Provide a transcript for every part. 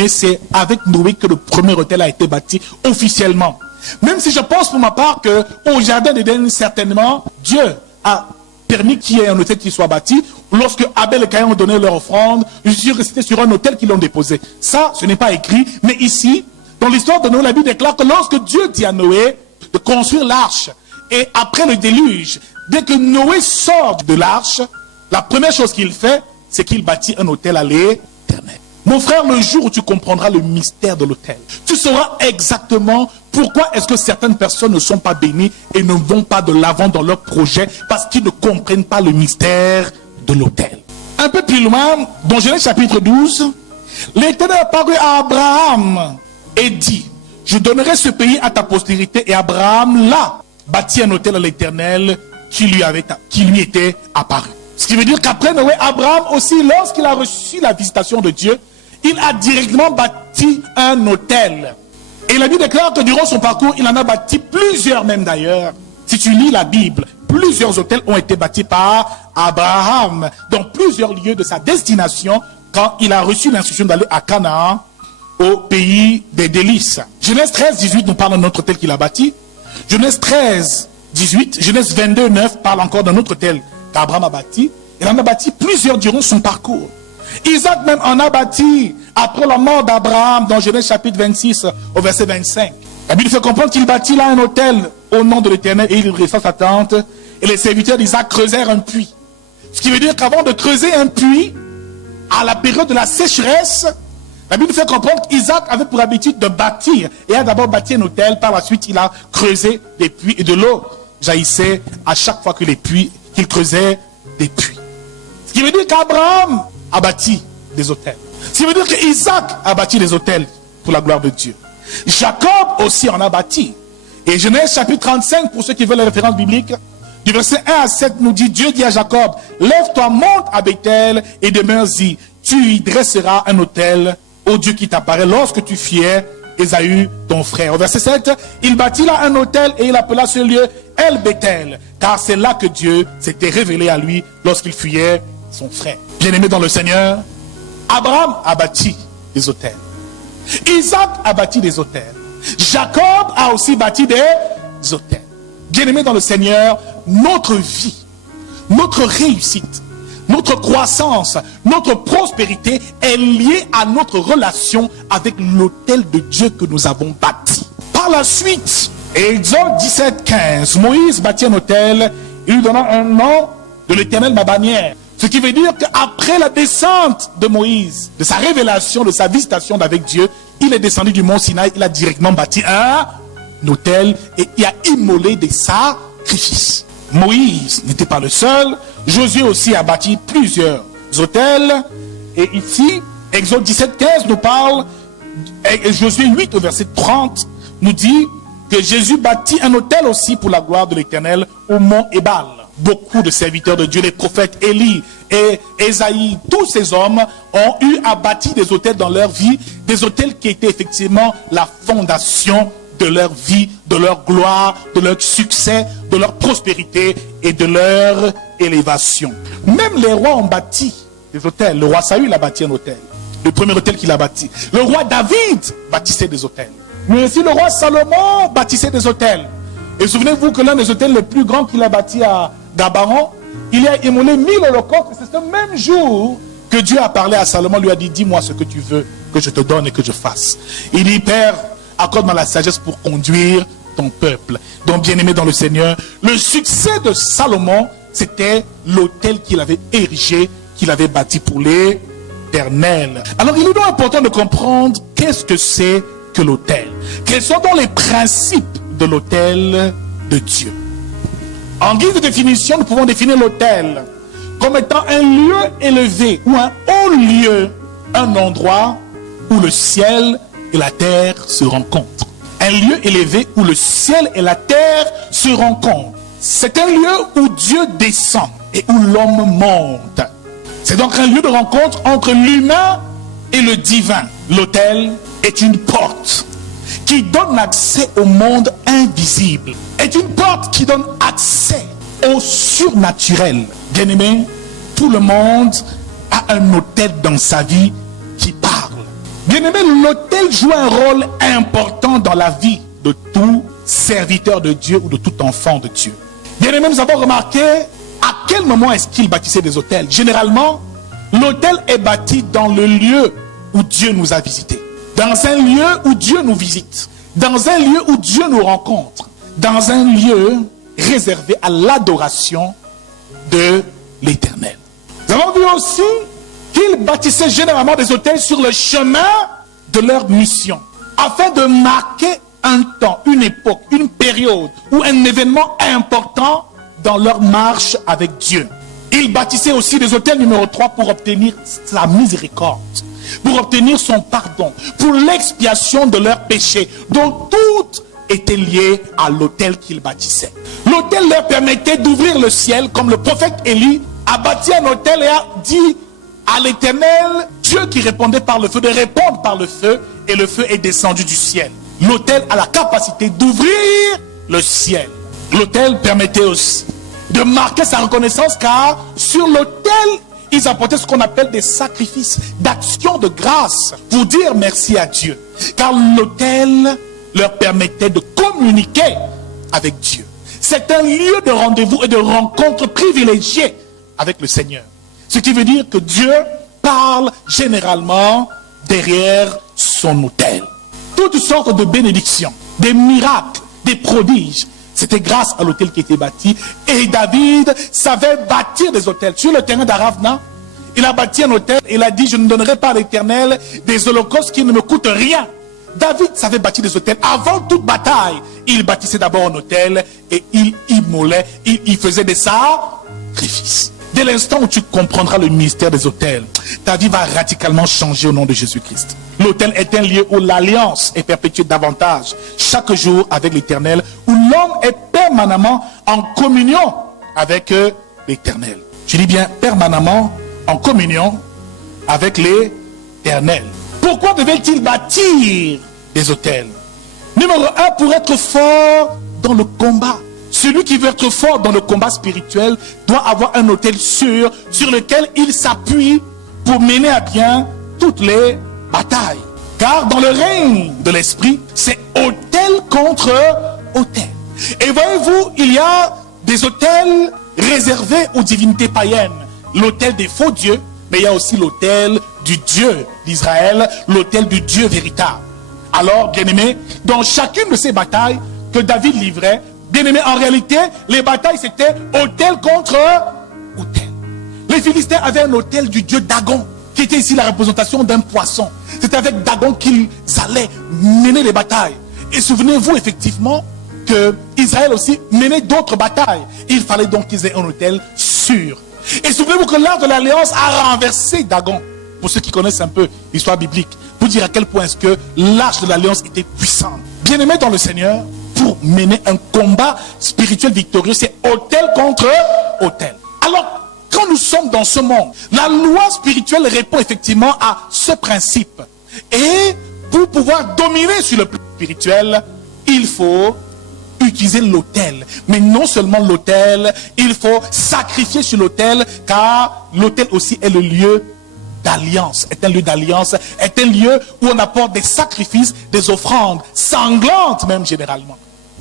Bien-aimé, c'est avec Noé que le premier autel a été bâti officiellement. Même si je pense pour ma part qu'au jardin d'Éden, certainement, Dieu a permis qu'il y ait un autel qui soit bâti. Lorsque Abel et Caïn ont donné leur offrande, je suis sûr que c'était sur un autel qu'ils l'ont déposé. Ça, ce n'est pas écrit. Mais ici, dans l'histoire de Noé, la Bible déclare que lorsque Dieu dit à Noé de construire l'arche, et après le déluge, dès que Noé sort de l'arche, la première chose qu'il fait, c'est qu'il bâtit un autel à l'Éternel. Mon frère, le jour où tu comprendras le mystère de l'autel, tu sauras exactement pourquoi est-ce que certaines personnes ne sont pas bénies et ne vont pas de l'avant dans leur projet, parce qu'ils ne comprennent pas le mystère de l'autel. Un peu plus loin, dans Genèse chapitre 12, l'Éternel apparut à Abraham et dit, je donnerai ce pays à ta postérité. Et Abraham là bâtit un autel à l'Éternel qui lui était apparu. Ce qui veut dire qu'après Noé, Abraham aussi, lorsqu'il a reçu la visitation de Dieu, il a directement bâti un autel. Et la Bible déclare que durant son parcours, il en a bâti plusieurs même d'ailleurs. Si tu lis la Bible, plusieurs hôtels ont été bâtis par Abraham dans plusieurs lieux de sa destination quand il a reçu l'instruction d'aller à Canaan, au pays des délices. Genèse 13, 18 nous parle d'un autre hôtel qu'il a bâti. Genèse 13, 18, Genèse 22, 9 parle encore d'un autre hôtel qu'Abraham a bâti. Il en a bâti plusieurs durant son parcours. Isaac même en a bâti après la mort d'Abraham dans Genèse chapitre 26 au verset 25. La Bible fait comprendre qu'il bâtit là un autel au nom de l'Éternel et il resta sa tente. Et les serviteurs d'Isaac creusèrent un puits. Ce qui veut dire qu'avant de creuser un puits, à la période de la sécheresse, la Bible fait comprendre qu'Isaac avait pour habitude de bâtir. Et a d'abord bâti un autel, par la suite il a creusé des puits et de l'eau jaillissait à chaque fois que qu'il creusait des puits. Ce qui veut dire qu'Abraham a bâti des autels. Ce qui veut dire qu'Isaac a bâti des autels pour la gloire de Dieu. Jacob aussi en a bâti. Et Genèse chapitre 35, pour ceux qui veulent les références bibliques, du verset 1 à 7 nous dit, Dieu dit à Jacob, lève-toi, monte à Bethel et demeure-y. Tu y dresseras un autel au Dieu qui t'apparaît lorsque tu fiais Ésaü, ton frère. Au verset 7, il bâtit là un autel et il appela ce lieu El Bethel, car c'est là que Dieu s'était révélé à lui lorsqu'il fuyait son frère. Bien-aimé dans le Seigneur, Abraham a bâti des autels. Isaac a bâti des autels. Jacob a aussi bâti des autels. Bien-aimé dans le Seigneur, notre vie, notre réussite, notre croissance, notre prospérité est liée à notre relation avec l'autel de Dieu que nous avons bâti. Par la suite, Exode 17, 15, Moïse bâtit un autel, il lui donna un nom de l'Éternel ma bannière. Ce qui veut dire qu'après la descente de Moïse, de sa révélation, de sa visitation avec Dieu, il est descendu du mont Sinaï, il a directement bâti un autel et il a immolé des sacrifices. Moïse n'était pas le seul, Josué aussi a bâti plusieurs autels. Et ici, Exode 17, 15 nous parle, et Josué 8 au verset 30 nous dit que Jésus bâtit un autel aussi pour la gloire de l'Éternel au mont Ébal. Beaucoup de serviteurs de Dieu, les prophètes Élie et Ésaïe, tous ces hommes ont eu à bâtir des autels dans leur vie, des autels qui étaient effectivement la fondation de leur vie, de leur gloire, de leur succès, de leur prospérité et de leur élévation. Même les rois ont bâti des autels. Le roi Saül a bâti un autel. Le premier autel qu'il a bâti. Le roi David bâtissait des autels. Mais aussi le roi Salomon bâtissait des autels. Et souvenez-vous que l'un des autels les plus grands qu'il a bâti à Gabaron, il a immolé 1000 holocaustes. C'est ce même jour que Dieu a parlé à Salomon, lui a dit, dis-moi ce que tu veux que je te donne et que je fasse. Il dit, Père, accorde-moi la sagesse pour conduire ton peuple. Donc, bien-aimé dans le Seigneur, le succès de Salomon, c'était l'autel qu'il avait érigé, qu'il avait bâti pour l'Éternel. Alors, il est donc important de comprendre qu'est-ce que c'est que l'autel. Quels sont donc les principes de l'autel de Dieu? En guise de définition, nous pouvons définir l'autel comme étant un lieu élevé ou un haut lieu, un endroit où le ciel et la terre se rencontrent. Un lieu élevé où le ciel et la terre se rencontrent. C'est un lieu où Dieu descend et où l'homme monte. C'est donc un lieu de rencontre entre l'humain et le divin. L'autel est une porte qui donne accès au monde invisible. Est une porte qui donne accès au surnaturel. Bien-aimé, tout le monde a un autel dans sa vie qui parle. Bien-aimé, l'autel joue un rôle important dans la vie de tout serviteur de Dieu ou de tout enfant de Dieu. Bien-aimé, nous avons remarqué à quel moment est-ce qu'il bâtissait des autels. Généralement, l'autel est bâti dans le lieu où Dieu nous a visités. Dans un lieu où Dieu nous visite. Dans un lieu où Dieu nous rencontre. Dans un lieu réservé à l'adoration de l'Éternel. Nous avons vu aussi qu'ils bâtissaient généralement des autels sur le chemin de leur mission, afin de marquer un temps, une époque, une période ou un événement important dans leur marche avec Dieu. Ils bâtissaient aussi des autels numéro 3 pour obtenir sa miséricorde, pour obtenir son pardon, pour l'expiation de leurs péchés. Donc tout était lié à l'autel qu'ils bâtissaient. L'autel leur permettait d'ouvrir le ciel, comme le prophète Élie a bâti un autel et a dit à l'Éternel, Dieu qui répondait par le feu, de répondre par le feu, et le feu est descendu du ciel. L'autel a la capacité d'ouvrir le ciel. L'autel permettait aussi de marquer sa reconnaissance, car sur l'autel, ils apportaient ce qu'on appelle des sacrifices d'action de grâce pour dire merci à Dieu. Car l'autel leur permettait de communiquer avec Dieu. C'est un lieu de rendez-vous et de rencontre privilégié avec le Seigneur. Ce qui veut dire que Dieu parle généralement derrière son autel. Toutes sortes de bénédictions, des miracles, des prodiges, c'était grâce à l'autel qui était bâti. Et David savait bâtir des autels. Sur le terrain d'Aravna, il a bâti un autel et il a dit, je ne donnerai pas à l'Éternel des holocaustes qui ne me coûtent rien. David savait bâtir des autels. Avant toute bataille, il bâtissait d'abord un autel et il immolait, il faisait des sacrifices. Dès l'instant où tu comprendras le mystère des autels, ta vie va radicalement changer au nom de Jésus-Christ. L'autel est un lieu où l'alliance est perpétuée davantage, chaque jour avec l'Éternel, où l'homme est permanemment en communion avec l'Éternel. Je dis bien permanemment en communion avec l'Éternel. Pourquoi devait-il bâtir des autels? Numéro 1, pour être fort dans le combat. Celui qui veut être fort dans le combat spirituel doit avoir un autel sûr sur lequel il s'appuie pour mener à bien toutes les batailles. Car dans le règne de l'esprit, c'est autel contre autel. Et voyez-vous, il y a des autels réservés aux divinités païennes. L'autel des faux dieux, mais il y a aussi l'autel du Dieu d'Israël, l'autel du Dieu véritable. Alors, bien-aimés, dans chacune de ces batailles que David livrait, bien-aimés, en réalité, les batailles c'était autel contre autel. Les Philistins avaient un autel du Dieu Dagon, qui était ici la représentation d'un poisson. C'est avec Dagon qu'ils allaient mener les batailles. Et souvenez-vous effectivement que Israël aussi menait d'autres batailles. Il fallait donc qu'ils aient un autel sûr. Et souvenez-vous que l'Arche de l'Alliance a renversé Dagon. Pour ceux qui connaissent un peu l'histoire biblique, pour dire à quel point est-ce que l'Arche de l'Alliance était puissante. Bien-aimés dans le Seigneur, pour mener un combat spirituel victorieux, c'est autel contre autel. Alors, quand nous sommes dans ce monde, la loi spirituelle répond effectivement à ce principe. Et pour pouvoir dominer sur le plan spirituel, il faut utiliser l'autel. Mais non seulement l'autel, il faut sacrifier sur l'autel, car l'autel aussi est le lieu d'alliance, est un lieu d'alliance, est un lieu où on apporte des sacrifices, des offrandes, sanglantes même généralement.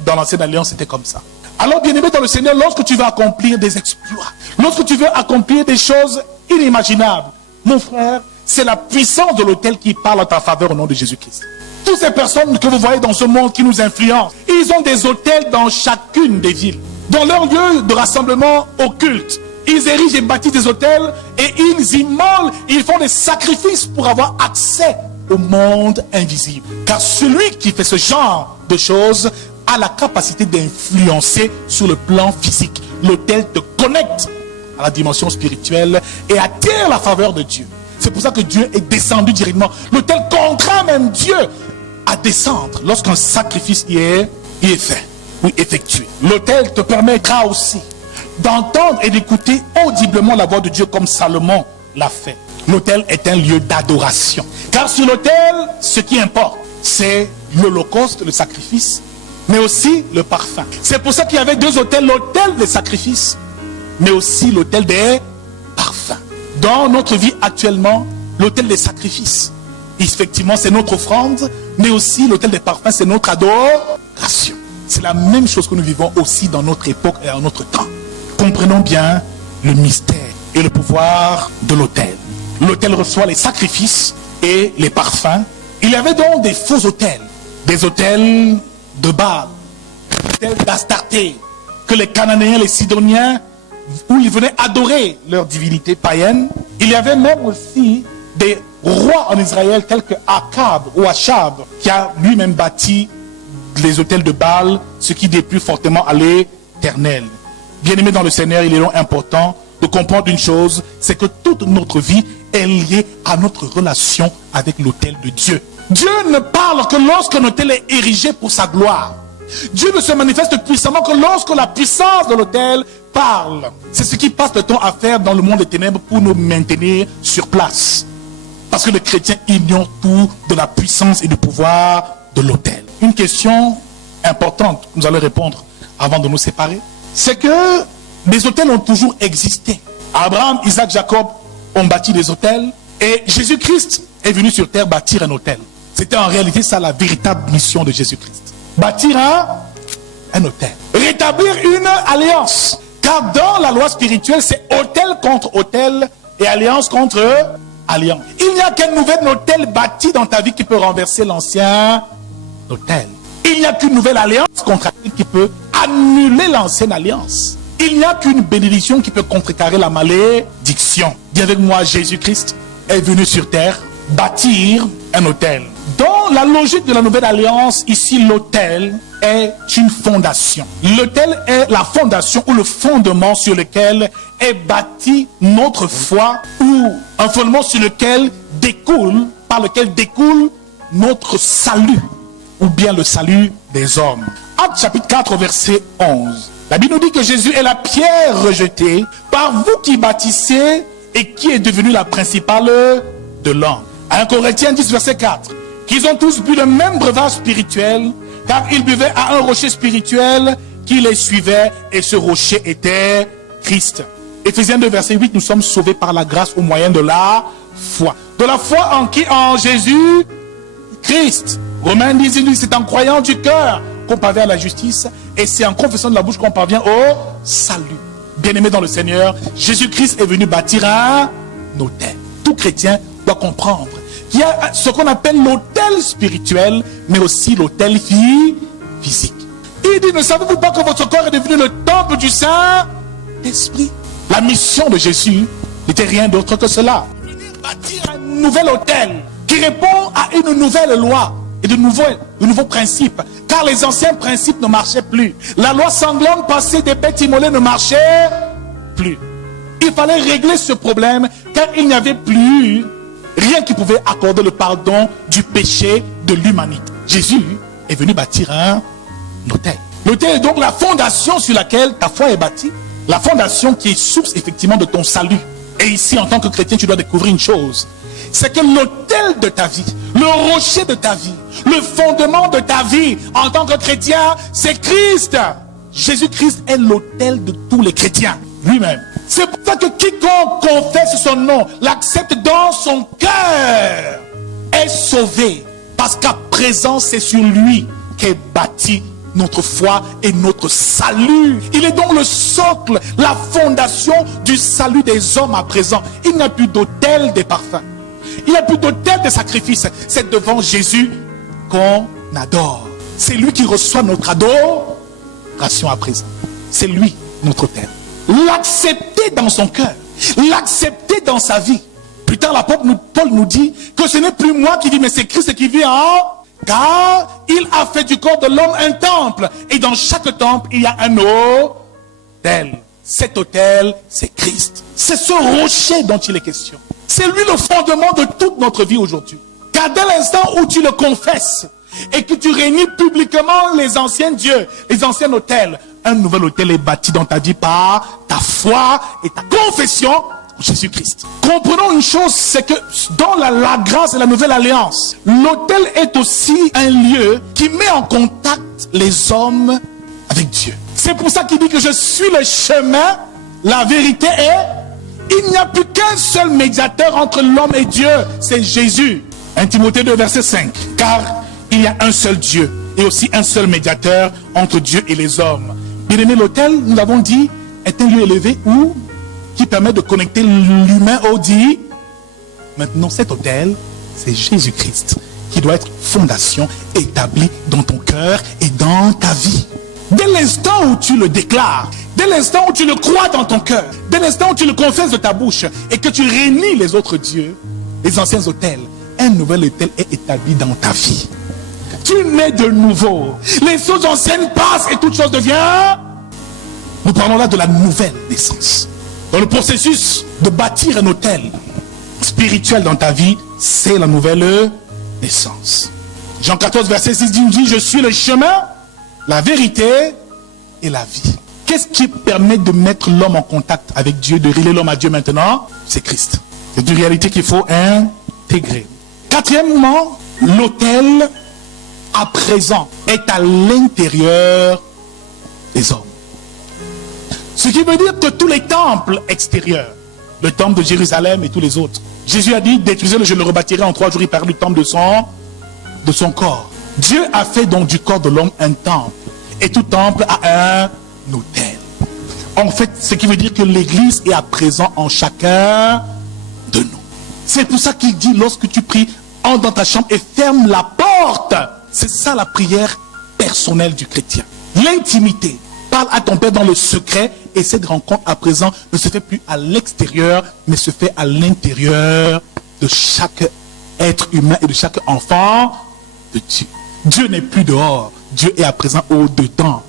Dans l'ancienne alliance, c'était comme ça. Alors, bien-aimé dans le Seigneur, lorsque tu veux accomplir des exploits, lorsque tu veux accomplir des choses inimaginables, mon frère, c'est la puissance de l'autel qui parle en ta faveur au nom de Jésus-Christ. Toutes ces personnes que vous voyez dans ce monde qui nous influencent, ils ont des autels dans chacune des villes. Dans leur lieu de rassemblement occulte, ils érigent et bâtissent des autels et ils immolent, ils font des sacrifices pour avoir accès au monde invisible. Car celui qui fait ce genre de choses a la capacité d'influencer sur le plan physique. L'autel te connecte à la dimension spirituelle et attire la faveur de Dieu. C'est pour ça que Dieu est descendu directement. L'autel contraint même Dieu à descendre lorsqu'un sacrifice y est fait ou effectué. L'autel te permettra aussi d'entendre et d'écouter audiblement la voix de Dieu comme Salomon l'a fait. L'autel est un lieu d'adoration. Car sur l'autel, ce qui importe, c'est l'holocauste, le sacrifice, mais aussi le parfum. C'est pour ça qu'il y avait deux autels, l'autel des sacrifices, mais aussi l'autel des parfums. Dans notre vie actuellement, l'autel des sacrifices effectivement, c'est notre offrande, mais aussi l'autel des parfums, c'est notre adoration. C'est la même chose que nous vivons aussi dans notre époque et en notre temps. Comprenons bien le mystère et le pouvoir de l'autel. L'autel reçoit les sacrifices et les parfums. Il y avait donc des faux autels, des autels de Baal, des autels d'Astarté, que les Cananéens, les Sidoniens, où ils venaient adorer leur divinité païenne. Il y avait même aussi des rois en Israël tels que Akab ou Achab, qui a lui-même bâti les autels de Baal, ce qui déplut fortement à l'Éternel. Bien-aimés dans le Seigneur, il est donc important de comprendre une chose, c'est que toute notre vie est liée à notre relation avec l'autel de Dieu. Dieu ne parle que lorsque l'autel est érigé pour sa gloire. Dieu ne se manifeste puissamment que lorsque la puissance de l'autel parle. C'est ce qui passe le temps à faire dans le monde des ténèbres pour nous maintenir sur place. Parce que les chrétiens ignorent tout de la puissance et du pouvoir de l'autel. Une question importante que nous allons répondre avant de nous séparer, c'est que les autels ont toujours existé. Abraham, Isaac, Jacob ont bâti des autels et Jésus-Christ est venu sur terre bâtir un autel. C'était en réalité ça la véritable mission de Jésus-Christ. Bâtir un autel. Rétablir une alliance. Car dans la loi spirituelle, c'est autel contre autel et alliance contre alliance. Il n'y a qu'un nouvel autel bâti dans ta vie qui peut renverser l'ancien autel. Il n'y a qu'une nouvelle alliance contractée qui peut annuler l'ancienne alliance. Il n'y a qu'une bénédiction qui peut contrecarrer la malédiction. Dis avec moi, Jésus-Christ est venu sur terre bâtir un autel. Dans la logique de la nouvelle alliance, ici l'autel est une fondation. L'autel est la fondation ou le fondement sur lequel est bâtie notre foi ou un fondement sur lequel par lequel découle notre salut ou bien le salut des hommes. Actes chapitre 4 verset 11. La Bible nous dit que Jésus est la pierre rejetée par vous qui bâtissez et qui est devenue la principale de l'homme. 1 Corinthiens 10 verset 4. Qu'ils ont tous bu le même breuvage spirituel, car ils buvaient à un rocher spirituel qui les suivait, et ce rocher était Christ. Éphésiens 2 verset 8, nous sommes sauvés par la grâce au moyen de la foi. De la foi en qui? En Jésus Christ. Romains 10, c'est en croyant du cœur qu'on parvient à la justice, et c'est en confessant de la bouche qu'on parvient au salut. Bien-aimés dans le Seigneur, Jésus-Christ est venu bâtir un autel. Tout chrétien doit comprendre qu'il y a ce qu'on appelle l'autel spirituel, mais aussi l'autel physique. Il dit, ne savez-vous pas que votre corps est devenu le temple du Saint-Esprit? La mission de Jésus n'était rien d'autre que cela. Venir bâtir un nouvel autel qui répond à une nouvelle loi et de nouveaux principes. Car les anciens principes ne marchaient plus. La loi sanglante passée des bêtes immolées ne marchait plus. Il fallait régler ce problème car il n'y avait plus rien qui pouvait accorder le pardon du péché de l'humanité. Jésus est venu bâtir un autel. L'autel est donc la fondation sur laquelle ta foi est bâtie. La fondation qui est source effectivement de ton salut. Et ici, en tant que chrétien, tu dois découvrir une chose. C'est que l'autel de ta vie, le rocher de ta vie, le fondement de ta vie en tant que chrétien, c'est Christ. Jésus-Christ est l'autel de tous les chrétiens, lui-même. C'est pour ça que quiconque confesse son nom, l'accepte dans son cœur, est sauvé. Parce qu'à présent, c'est sur lui qu'est bâti notre foi et notre salut. Il est donc le socle, la fondation du salut des hommes à présent. Il n'y a plus d'autel des parfums. Il n'y a plus d'autel des sacrifices. C'est devant Jésus qu'on adore. C'est lui qui reçoit notre adoration à présent. C'est lui, notre autel. L'accepter dans son cœur, l'accepter dans sa vie. Plus tard, l'apôtre Paul nous dit que ce n'est plus moi qui vis, mais c'est Christ qui vit en... Car il a fait du corps de l'homme un temple. Et dans chaque temple, il y a un autel. Cet autel, c'est Christ. C'est ce rocher dont il est question. C'est lui le fondement de toute notre vie aujourd'hui. Car dès l'instant où tu le confesses et que tu réunis publiquement les anciens dieux, les anciens autels, un nouvel autel est bâti dans ta vie par ta foi et ta confession en Jésus-Christ. Comprenons une chose, c'est que dans la grâce et la nouvelle alliance, l'autel est aussi un lieu qui met en contact les hommes avec Dieu. C'est pour ça qu'il dit que je suis le chemin, la vérité et il n'y a plus qu'un seul médiateur entre l'homme et Dieu, c'est Jésus. 1 Timothée 2, verset 5. Car il y a un seul Dieu et aussi un seul médiateur entre Dieu et les hommes. Bien aimé, l'autel, nous l'avons dit, est un lieu élevé qui permet de connecter l'humain au dit. Maintenant, cet autel, c'est Jésus-Christ qui doit être fondation établie dans ton cœur et dans ta vie. Dès l'instant où tu le déclares, dès l'instant où tu le crois dans ton cœur, dès l'instant où tu le confesses de ta bouche et que tu réunis les autres dieux, les anciens autels, un nouvel autel est établi dans ta vie. Tu nais de nouveau. Les choses anciennes passent et toute chose devient. Nous parlons là de la nouvelle naissance. Dans le processus de bâtir un autel spirituel dans ta vie, c'est la nouvelle naissance. Jean 14, verset 6 dit, je suis le chemin, la vérité et la vie. Qu'est-ce qui permet de mettre l'homme en contact avec Dieu, de relier l'homme à Dieu maintenant? C'est Christ. C'est une réalité qu'il faut intégrer. Quatrièmement, l'autel à présent est à l'intérieur des hommes. Ce qui veut dire que tous les temples extérieurs, le temple de Jérusalem et tous les autres, Jésus a dit, détruisez-le, je le rebâtirai en 3 jours. Il parle du temple de son corps. Dieu a fait donc du corps de l'homme un temple. Et tout temple a un autel. En fait, ce qui veut dire que l'église est à présent en chacun de nous. C'est pour ça qu'il dit, lorsque tu pries, entre dans ta chambre et ferme la porte. C'est ça la prière personnelle du chrétien. L'intimité. Parle à ton Père dans le secret et cette rencontre à présent ne se fait plus à l'extérieur, mais se fait à l'intérieur de chaque être humain et de chaque enfant de Dieu. Dieu n'est plus dehors, Dieu est à présent au-dedans.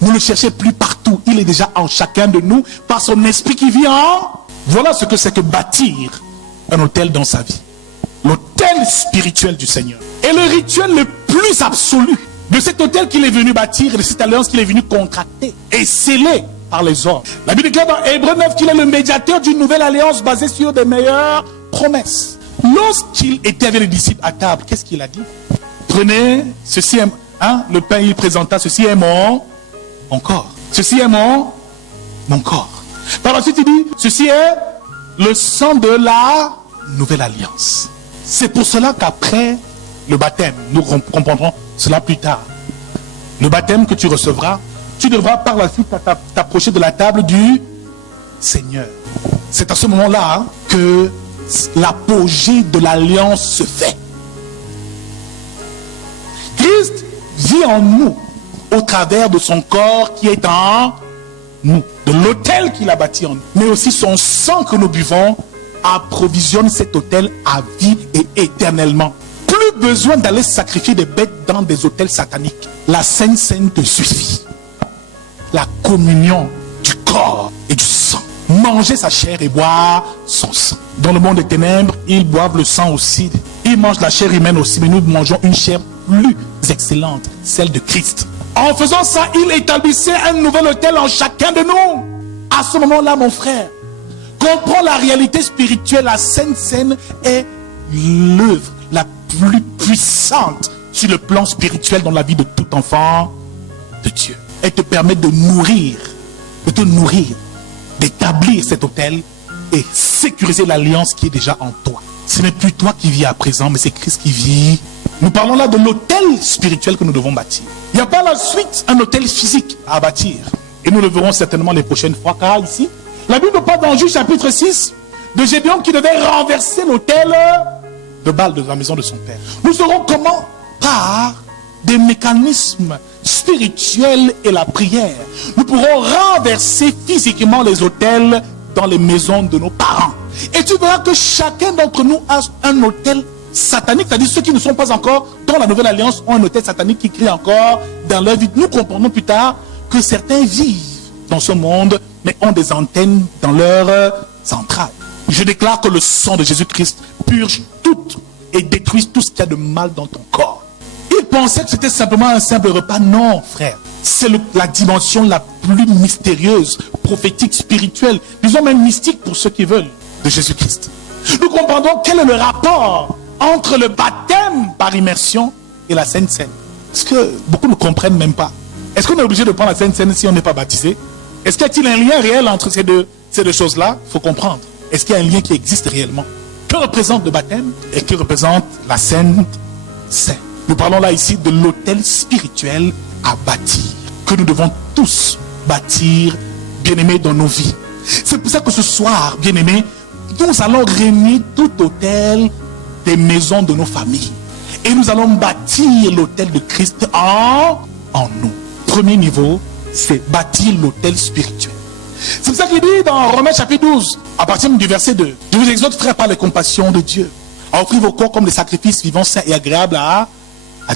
Ne le cherchez plus partout, il est déjà en chacun de nous par son esprit qui vit en. Voilà ce que c'est que bâtir un autel dans sa vie. L'autel spirituel du Seigneur. Et le rituel le plus absolu de cet autel qu'il est venu bâtir et de cette alliance qu'il est venu contracter et sceller par les hommes. La Bible déclare dans Hébreux 9 qu'il est le médiateur d'une nouvelle alliance basée sur des meilleures promesses. Lorsqu'il était avec les disciples à table, qu'est-ce qu'il a dit? Prenez, ceci est, le pain, il présenta, ceci est mon corps. Ceci est mon corps. Par la suite, il dit, ceci est le sang de la nouvelle alliance. C'est pour cela qu'après le baptême, nous comprendrons cela plus tard. Le baptême que tu recevras, tu devras par la suite t'approcher de la table du Seigneur. C'est à ce moment-là que l'apogée de l'alliance se fait. Christ vit en nous au travers de son corps qui est en nous, de l'autel qu'il a bâti en nous, mais aussi son sang que nous buvons approvisionne cet autel à vie et éternellement. Plus besoin d'aller sacrifier des bêtes dans des autels sataniques. La Sainte Seine te suffit. La communion du corps et du sang. Manger sa chair et boire son sang. Dans le monde des ténèbres, ils boivent le sang aussi. Ils mangent la chair humaine aussi, mais nous mangeons une chair plus excellente, celle de Christ. En faisant ça, il établissait un nouvel autel en chacun de nous. À ce moment-là, mon frère, comprends la réalité spirituelle. La Sainte Seine est l'œuvre la plus puissante sur le plan spirituel dans la vie de tout enfant de Dieu. Elle te permet de te nourrir, d'établir cet autel et sécuriser l'alliance qui est déjà en toi. Ce n'est plus toi qui vis à présent, mais c'est Christ qui vit. Nous parlons là de l'autel spirituel que nous devons bâtir. Il n'y a pas la suite un autel physique à bâtir. Et nous le verrons certainement les prochaines fois, car ici, la Bible parle dans Juge chapitre 6 de Gédéon qui devait renverser l'autel de Baal de la maison de son père. Nous saurons comment, par des mécanismes spirituels et la prière, nous pourrons renverser physiquement les autels dans les maisons de nos parents. Et tu verras que chacun d'entre nous a un autel satanique, c'est-à-dire ceux qui ne sont pas encore dans la nouvelle alliance ont un autel satanique qui crie encore dans leur vie. Nous comprendrons plus tard que certains vivent dans ce monde, mais ont des antennes dans leurs entrailles. Je déclare que le sang de Jésus-Christ purge tout et détruit tout ce qu'il y a de mal dans ton corps. Ils pensaient que c'était simplement un simple repas. Non, frère. C'est la dimension la plus mystérieuse, prophétique, spirituelle, disons même mystique pour ceux qui veulent, de Jésus-Christ. Nous comprendrons quel est le rapport entre le baptême par immersion et la Sainte Seine. Parce que beaucoup ne comprennent même pas. Est-ce qu'on est obligé de prendre la Sainte Seine si on n'est pas baptisé? Est-ce qu'il y a un lien réel entre ces deux choses-là? Il faut comprendre. Est-ce qu'il y a un lien qui existe réellement? Que Que représente le baptême et que représente la Sainte Seine? Nous parlons là ici de l'autel spirituel à bâtir, que nous devons tous bâtir, bien-aimés, dans nos vies. C'est pour ça que ce soir, bien-aimés, nous allons réunir tout autel des maisons de nos familles. Et nous allons bâtir l'autel de Christ en nous. Premier niveau, c'est bâtir l'autel spirituel. C'est pour ça qu'il dit dans Romains chapitre 12, à partir du verset 2, je vous exhorte, frères, par les compassions de Dieu, à offrir vos corps comme des sacrifices vivants, saints et agréables à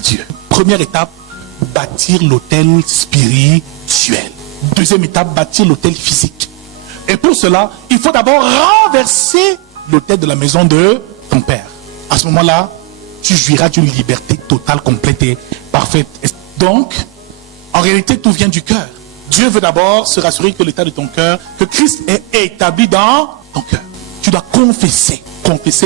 Dieu. Première étape, bâtir l'autel spirituel. Deuxième étape, bâtir l'autel physique. Et pour cela, il faut d'abord renverser l'autel de la maison de ton père. À ce moment-là, tu jouiras d'une liberté totale, complète et parfaite. Donc, en réalité, tout vient du cœur. Dieu veut d'abord se rassurer que l'état de ton cœur, que Christ est établi dans ton cœur. Tu dois confesser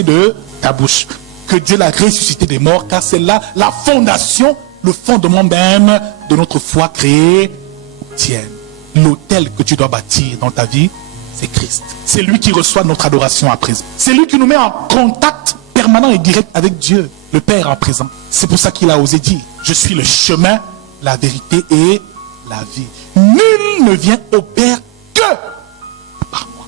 de ta bouche que Dieu l'a ressuscité des morts, car c'est là la fondation, le fondement même de notre foi chrétienne. L'autel que tu dois bâtir dans ta vie, c'est Christ. C'est lui qui reçoit notre adoration à présent. C'est lui qui nous met en contact permanent et direct avec Dieu, le Père à présent. C'est pour ça qu'il a osé dire, je suis le chemin, la vérité et la vie. Nul ne vient au Père